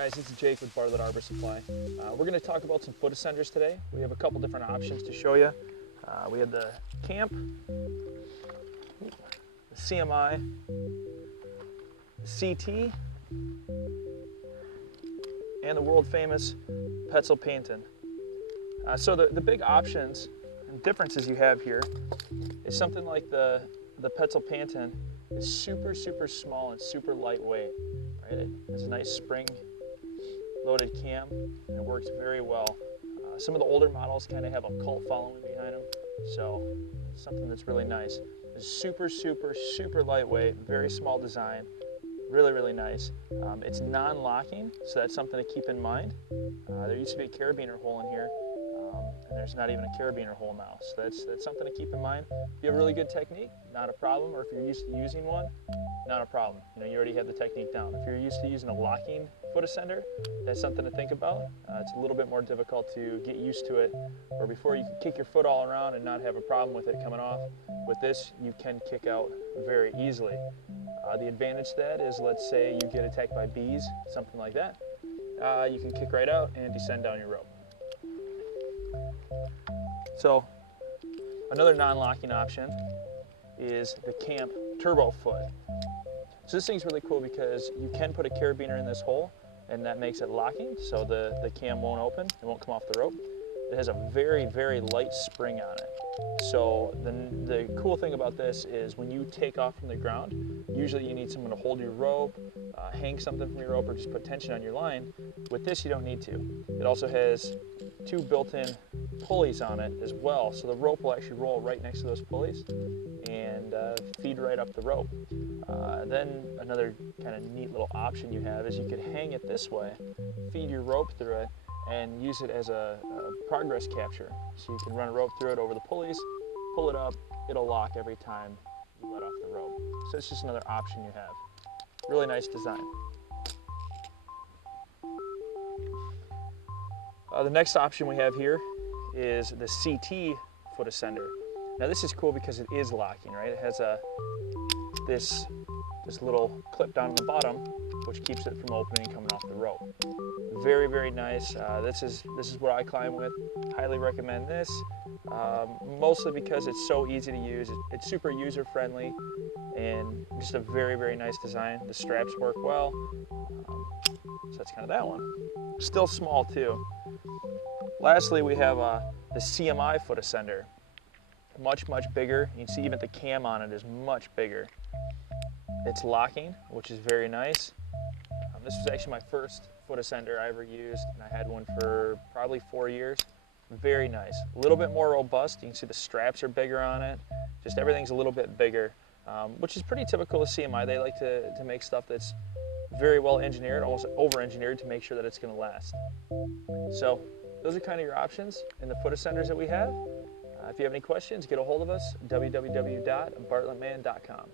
guys, it's Jake with Bartlett Arborist Supply. We're going to talk about some foot ascenders today. We have a couple different options to show you. We have the Camp, the Cmi, the CT, and the world famous Petzl Panton. So the big options and differences you have here is something like the Petzl Panton is super small and super lightweight. Right? It has a nice spring loaded cam and it works very well. Some of the older models kind of have a cult following behind them, so it's something that's really nice. It's super lightweight, very small design, really nice. It's non-locking, so that's something to keep in mind. There used to be a carabiner hole in here, and there's not even a carabiner hole now, so that's something to keep in mind. If you have a really good technique, not a problem, or if you're used to using one, not a problem. You know, you already have the technique down. If you're used to using a locking foot ascender, that's something to think about. It's a little bit more difficult to get used to it, or before you can kick your foot all around and not have a problem with it coming off. With this, you can kick out very easily. The advantage to that is, let's say you get attacked by bees, something like that, you can kick right out and descend down your rope. So another non-locking option is the Camp Turbo Foot. So this thing's really cool because you can put a carabiner in this hole and that makes it locking, so the cam won't open, it won't come off the rope. It has a very light spring on it. So the cool thing about this is when you take off from the ground, usually you need someone to hold your rope, hang something from your rope, or just put tension on your line. With this, you don't need to. It also has two built-in pulleys on it as well, so the rope will actually roll right next to those pulleys and feed right up the rope. Then another kind of neat little option you have is you could hang it this way, feed your rope through it, and use it as a progress capture. So you can run a rope through it over the pulleys, pull it up, it'll lock every time you let off the rope. So it's just another option you have. Really nice design. The next option we have here is the CT Foot Ascender. Now this is cool because it is locking, right? It has this little clip down on the bottom, which keeps it from opening and coming off the rope. Very nice. This is what I climb with. Highly recommend this, mostly because it's so easy to use. It's super user friendly and just a very nice design. The straps work well, so that's kind of that one. Still small too. Lastly, we have the Cmi Foot Ascender. Much bigger. You can see even the cam on it is much bigger. It's locking, which is very nice. This was actually my first foot ascender I ever used, and I had one for probably 4 years. Very nice. A little bit more robust. You can see the straps are bigger on it. Just everything's a little bit bigger, which is pretty typical of Cmi. They like to make stuff that's very well engineered, almost over-engineered, to make sure that it's going to last. So those are kind of your options in the foot ascenders that we have. If you have any questions, get a hold of us, www.bartlettman.com.